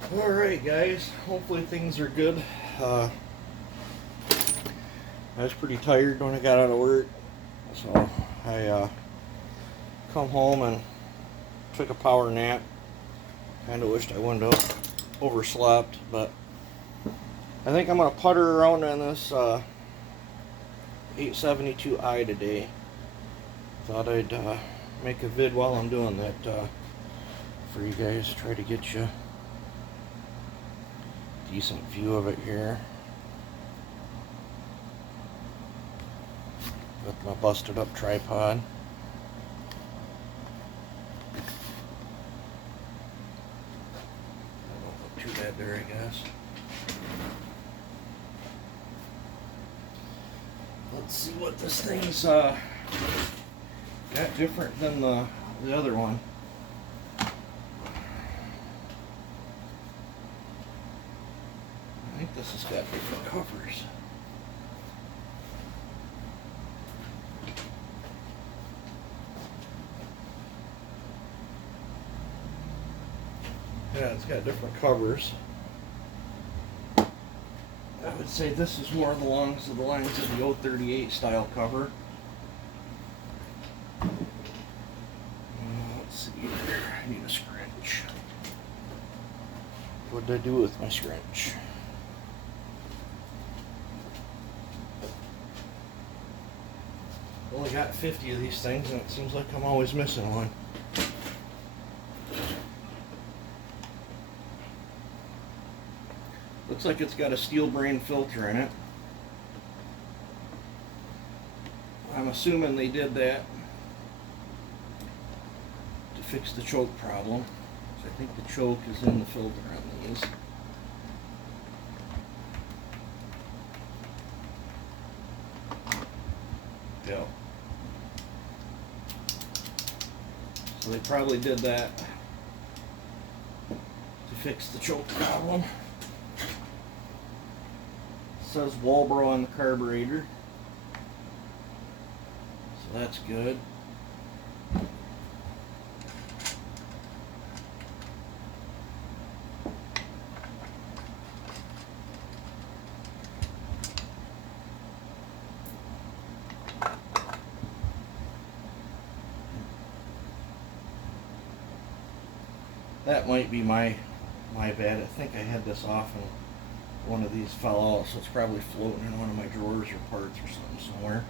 Alright guys, hopefully things are good. I was pretty tired when I got out of work, so I come home and took a power nap. Kinda wished I wouldn't have overslept, but I think I'm gonna putter around on this 872i today. Thought I'd make a vid while I'm doing that for you guys, try to get you a decent view of it here with my busted up tripod. Don't look too bad there, I guess. Let's see what this thing's got different than the other one. I think this has got different covers. Yeah, it's got different covers. I would say this is more along the lines of the 038 style cover. Let's see here. I need a scrunch. What did I do with my scrunch? Only got 50 of these things, and it seems like I'm always missing one. Looks like it's got a steel brain filter in it. I'm assuming they did that to fix the choke problem. So I think the choke is in the filter on these. Yeah. So they probably did that to fix the choke problem. It says Walbro on the carburetor, so that's good. That might be my bad. I think I had this off and one of these fell out, so it's probably floating in one of my drawers or parts or something somewhere.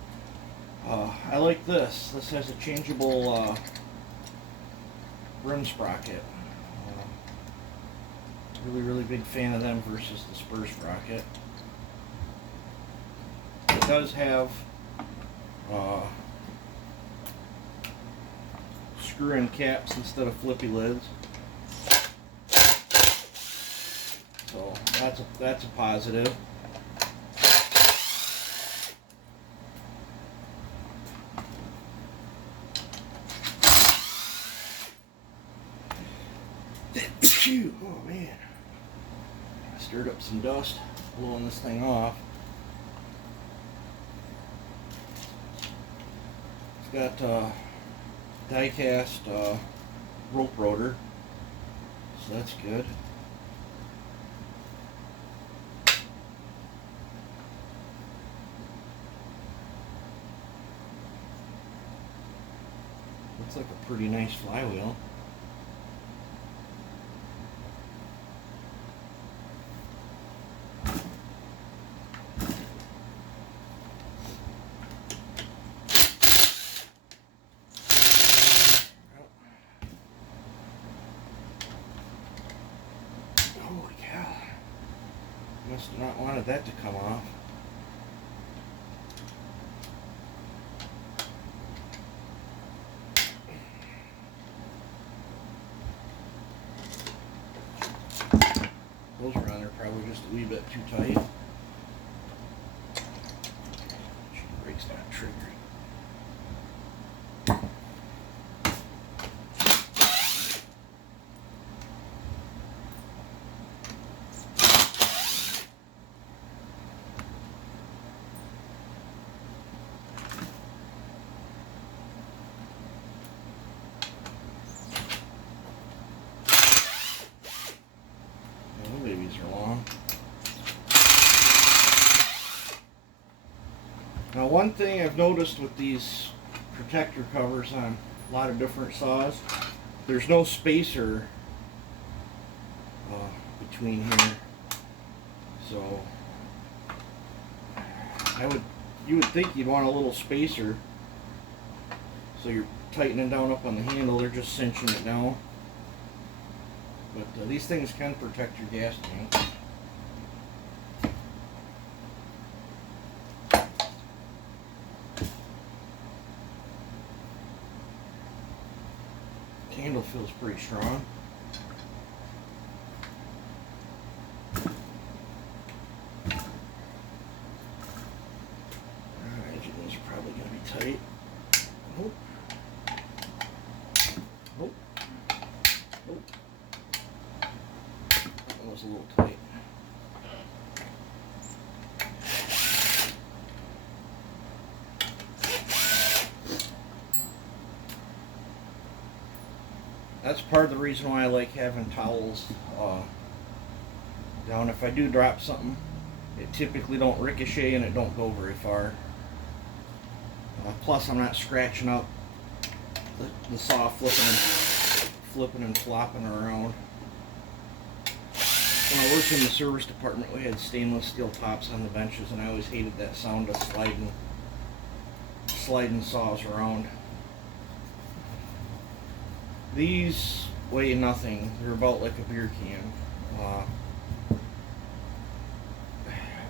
I like this. This has a changeable rim sprocket. Really big fan of them versus the spur sprocket. It does have screw-in caps instead of flippy lids. So that's a positive. Oh man, I stirred up some dust blowing this thing off. It's got die-cast rope rotor, so that's good. Looks like a pretty nice flywheel. Holy cow. Must have not wanted that to come off. Those around there probably just a wee bit too tight. Brake's not triggering. Now, one thing I've noticed with these protector covers on a lot of different saws, there's no spacer between here. So you would think you'd want a little spacer, so you're tightening down up on the handle. They're just cinching it down. But these things can protect your gas tank. Handle feels pretty strong. Engine is probably going to be tight. Nope. Nope. Nope. That one was a little tight. That's part of the reason why I like having towels down. If I do drop something, it typically don't ricochet and it don't go very far. Plus, I'm not scratching up the saw flipping and flopping around. When I worked in the service department, we had stainless steel tops on the benches, and I always hated that sound of sliding saws around. These weigh nothing. They're about like a beer can.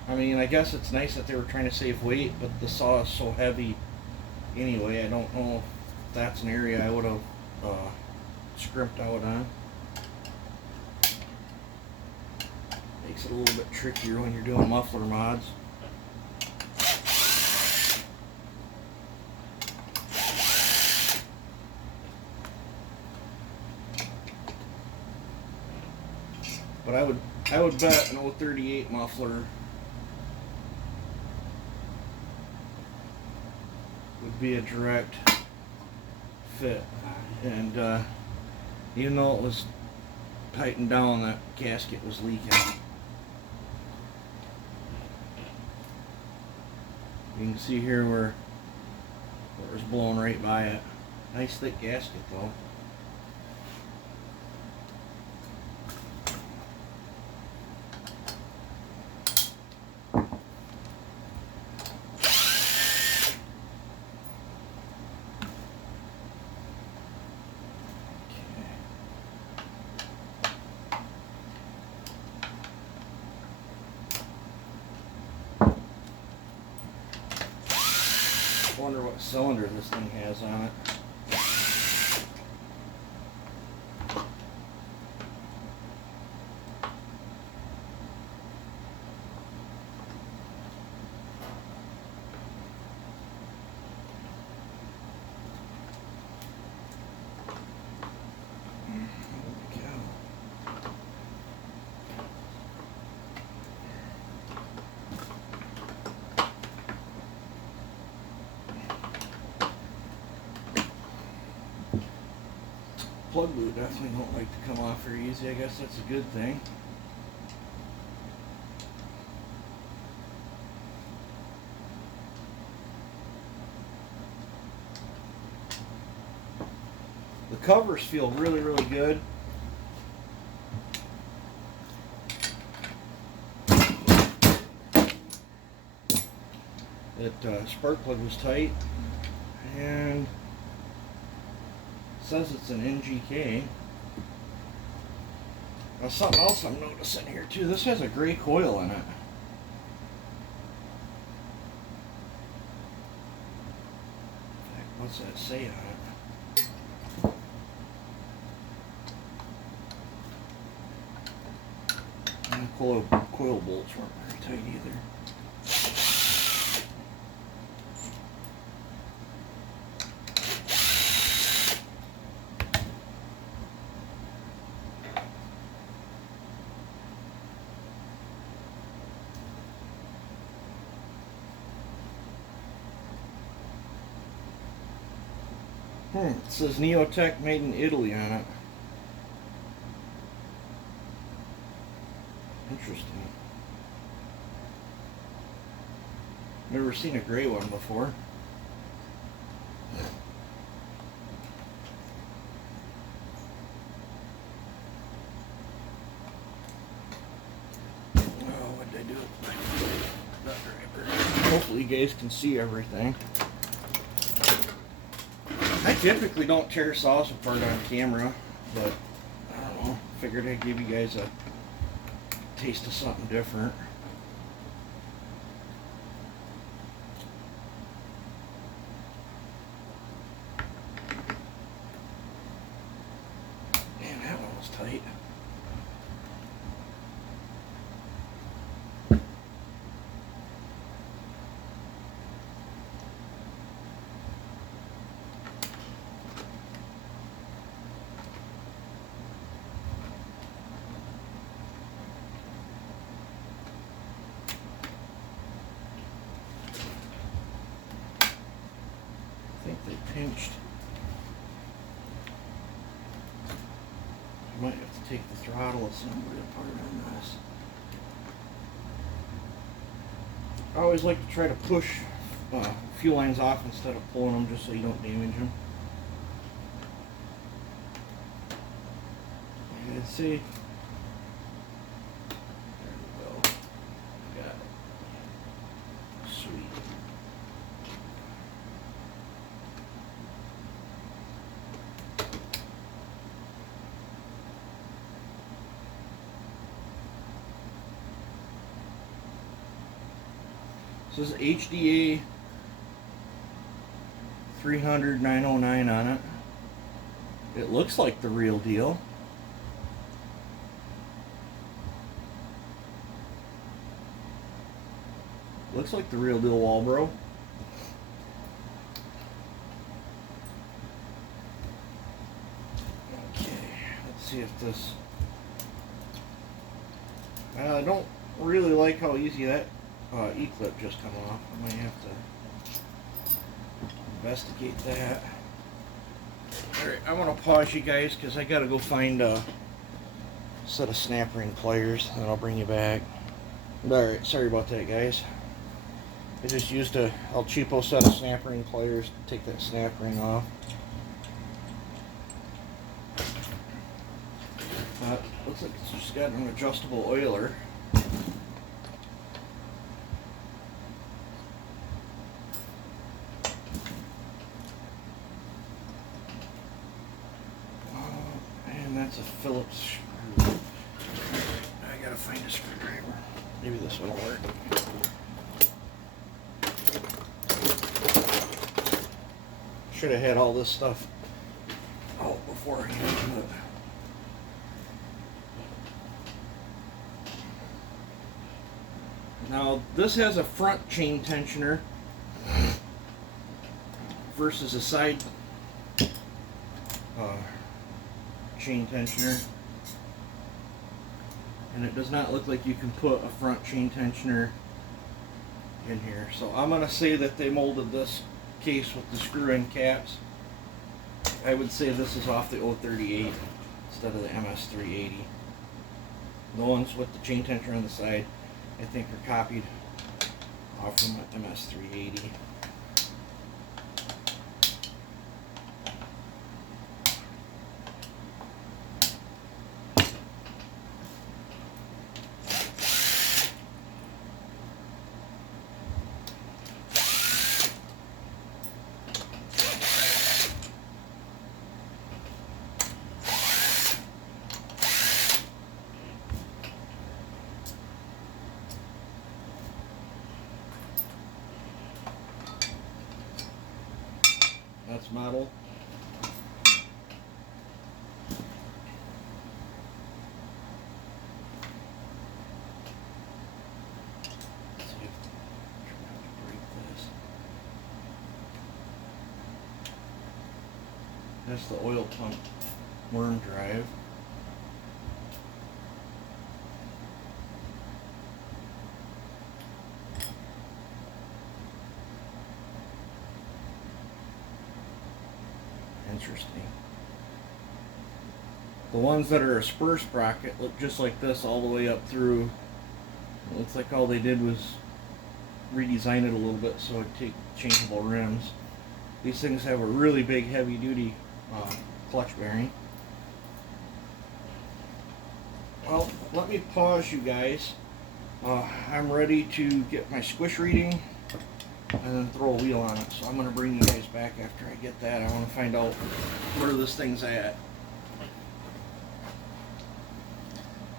I mean, I guess it's nice that they were trying to save weight, but the saw is so heavy anyway. I don't know if that's an area I would have scrimped out on. Makes it a little bit trickier when you're doing muffler mods. But I would bet an 038 muffler would be a direct fit, and even though it was tightened down, that gasket was leaking. You can see here where it was blowing right by it. Nice thick gasket though. I wonder what cylinder this thing has on it. Plug boot definitely don't like to come off very easy. I guess that's a good thing. The covers feel really, really good. That spark plug was tight, and says it's an NGK. Now something else I'm noticing here too, this has a gray coil in it. What's that say on it? And the coil bolts weren't very tight either. It says Neotech made in Italy on it. Interesting. Never seen a gray one before. Oh, what did I do? Hopefully you guys can see everything. I typically don't tear saws apart on camera, but I don't know, figured I'd give you guys a taste of something different. Man, that one was tight. I think they pinched. I might have to take the throttle assembly apart on this. I always like to try to push fuel lines off instead of pulling them, just so you don't damage them. You can see. There we go. Got it. Sweet. This is HDA 300 909 on it. It looks like the real deal. Looks like the real deal Walbro. Okay, let's see if this... I don't really like how easy that E-clip just come off. I might have to investigate that. Alright, I want to pause you guys because I gotta go find a set of snap ring pliers and I'll bring you back. Alright, sorry about that, guys. I just used a El Cheapo set of snap ring pliers to take that snap ring off. Looks like it's just got an adjustable oiler. And that's a Phillips screw. I gotta find a screwdriver. Maybe this one will work. Should have had all this stuff out before I came to it. Now this has a front chain tensioner versus a side chain tensioner, and it does not look like you can put a front chain tensioner in here. So I'm going to say that they molded this case with the screw-in caps. I would say this is off the 038 instead of the MS380. The ones with the chain tensioner on the side, I think, are copied off from the MS380. That's model. Let's see if I try not to break this. That's the oil pump worm drive. Interesting. The ones that are a spur sprocket look just like this all the way up through. It looks like all they did was redesign it a little bit so it take changeable rims. These things have a really big heavy duty clutch bearing. Well, let me pause you guys. I'm ready to get my squish reading and then throw a wheel on it. So I'm going to bring you guys back after I get that. I want to find out where this thing's at.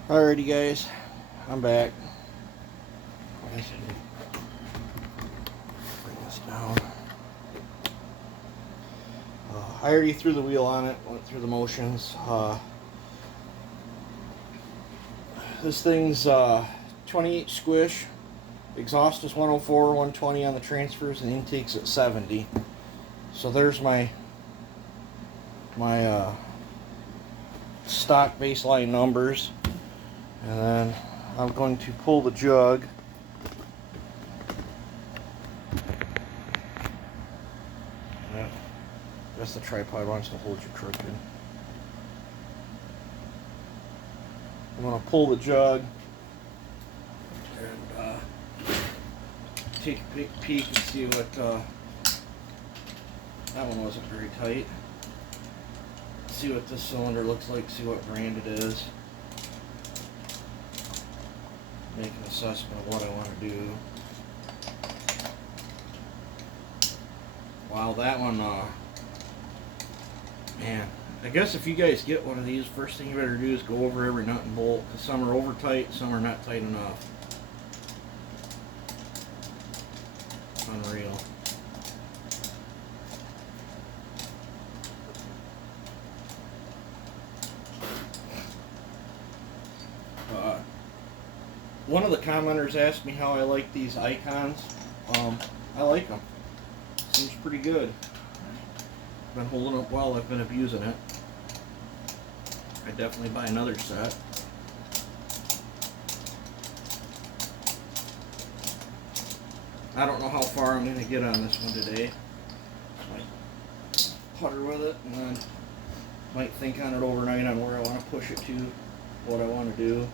Alrighty guys, I'm back. Bring this down. I already threw the wheel on it, went through the motions. This thing's 28 squish, exhaust is 104, 120 on the transfers, and intake's at 70. So there's my stock baseline numbers, and then I'm going to pull the jug. I guess the tripod wants to hold you crooked. I'm going to pull the jug and take a big peek and see what, that one wasn't very tight. See what this cylinder looks like, see what brand it is. Make an assessment of what I want to do. Wow, that one, man, I guess if you guys get one of these, first thing you better do is go over every nut and bolt, because some are over tight, some are not tight enough. Unreal. One of the commenters asked me how I like these icons. I like them. Seems pretty good. Been holding up well. I've been abusing it. I'd definitely buy another set. I don't know how far I'm going to get on this one today. Might putter with it and then might think on it overnight on where I want to push it to, what I want to do.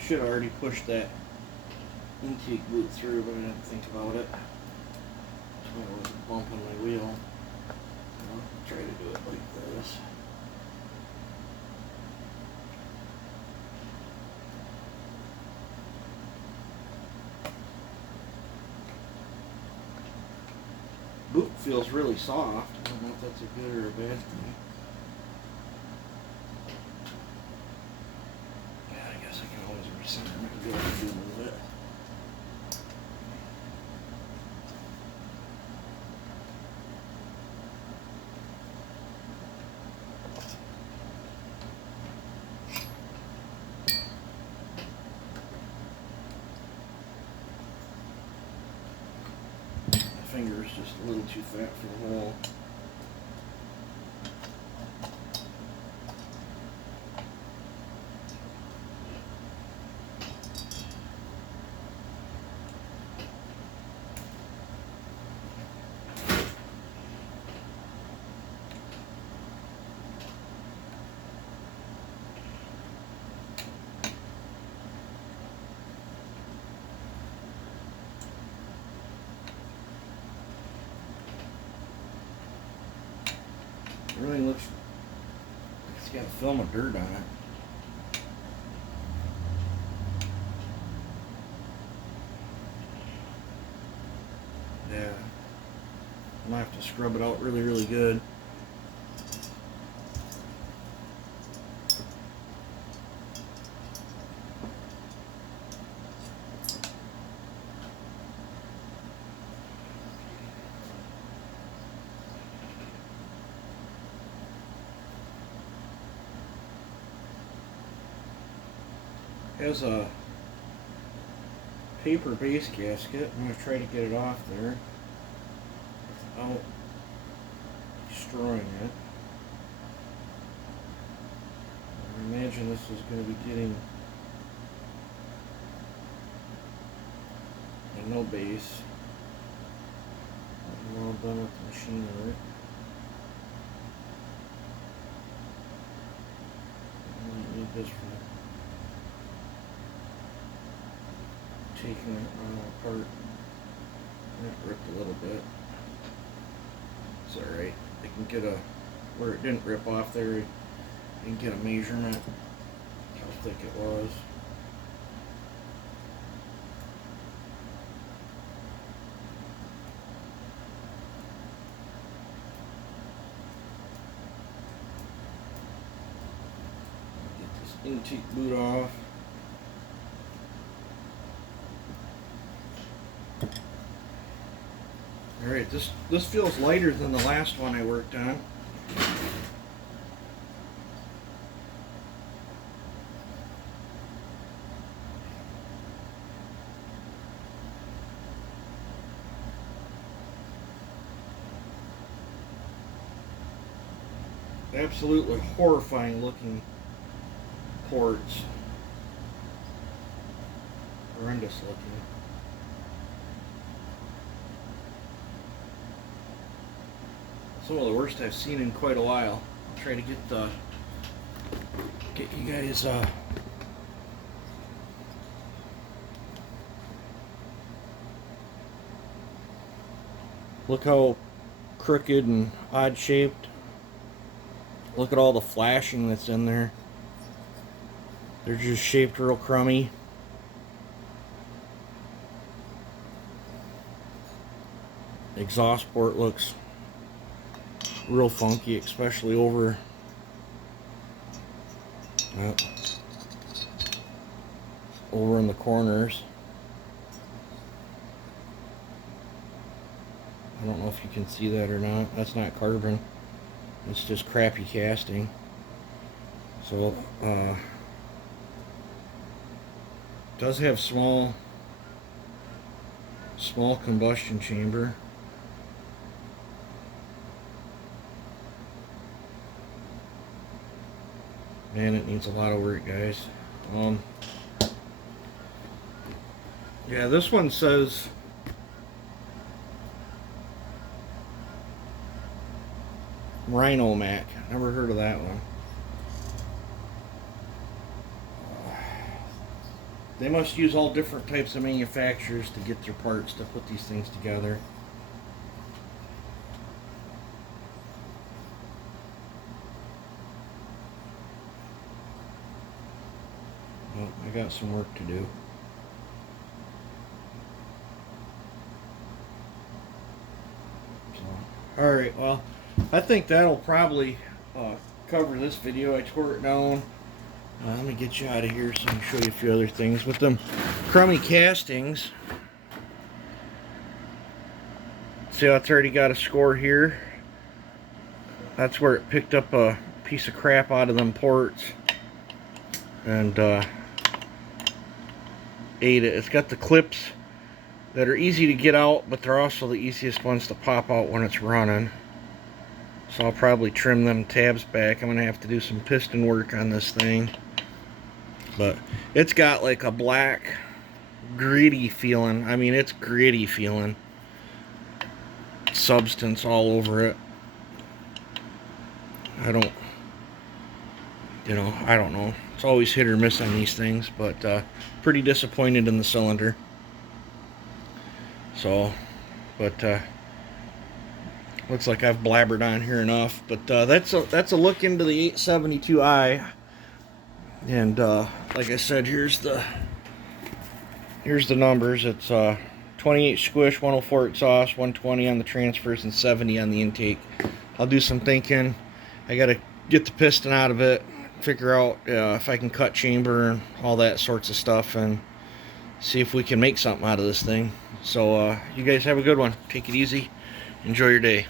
Should have already pushed that intake boot through, but I didn't think about it. That's why I wasn't bumping my wheel. I'll try to do it like this. Boot feels really soft. I don't know if that's a good or a bad thing. Maybe I can do a little bit. My finger is just a little too fat for the hole. It really looks like it's got a film of dirt on it. Yeah. I might have to scrub it out really, really good. Has a paper base gasket. I'm going to try to get it off there without destroying it. I imagine this is going to be getting no base. I'm all done with the machine work. I might need this for taking it apart. It ripped a little bit. It's alright. I can get where it didn't rip off there, you can get a measurement how thick it was. Get this intake boot off. Alright, this feels lighter than the last one I worked on. Absolutely horrifying looking ports. Horrendous looking. Some of the worst I've seen in quite a while. I'll try to get you guys look how crooked and odd shaped. Look at all the flashing that's in there. They're just shaped real crummy. Exhaust port looks real funky, especially over in the corners. I don't know if you can see that or not. That's not carbon. It's just crappy casting. So does have small combustion chamber. Man, it needs a lot of work, guys. Yeah, this one says Rhino Mac. Never heard of that one. They must use all different types of manufacturers to get their parts to put these things together. Well, I got some work to do. So, alright, well, I think that'll probably cover this video. I tore it down. Let me get you out of here so I can show you a few other things. With them crummy castings, see how it's already got a score here? That's where it picked up a piece of crap out of them ports and ate it. It's got the clips that are easy to get out, but they're also the easiest ones to pop out when it's running. So I'll probably trim them tabs back. I'm going to have to do some piston work on this thing. But it's got like a black, gritty feeling. I mean, it's gritty feeling. Substance all over it. I don't know. It's always hit or miss on these things, but pretty disappointed in the cylinder. So, but looks like I've blabbered on here enough. But that's a look into the 872i. And like I said, here's the numbers. It's 28 squish, 104 exhaust, 120 on the transfers, and 70 on the intake. I'll do some thinking. I gotta get the piston out of it, figure out if I can cut chamber and all that sorts of stuff, and see if we can make something out of this thing. So you guys have a good one. Take it easy. Enjoy your day.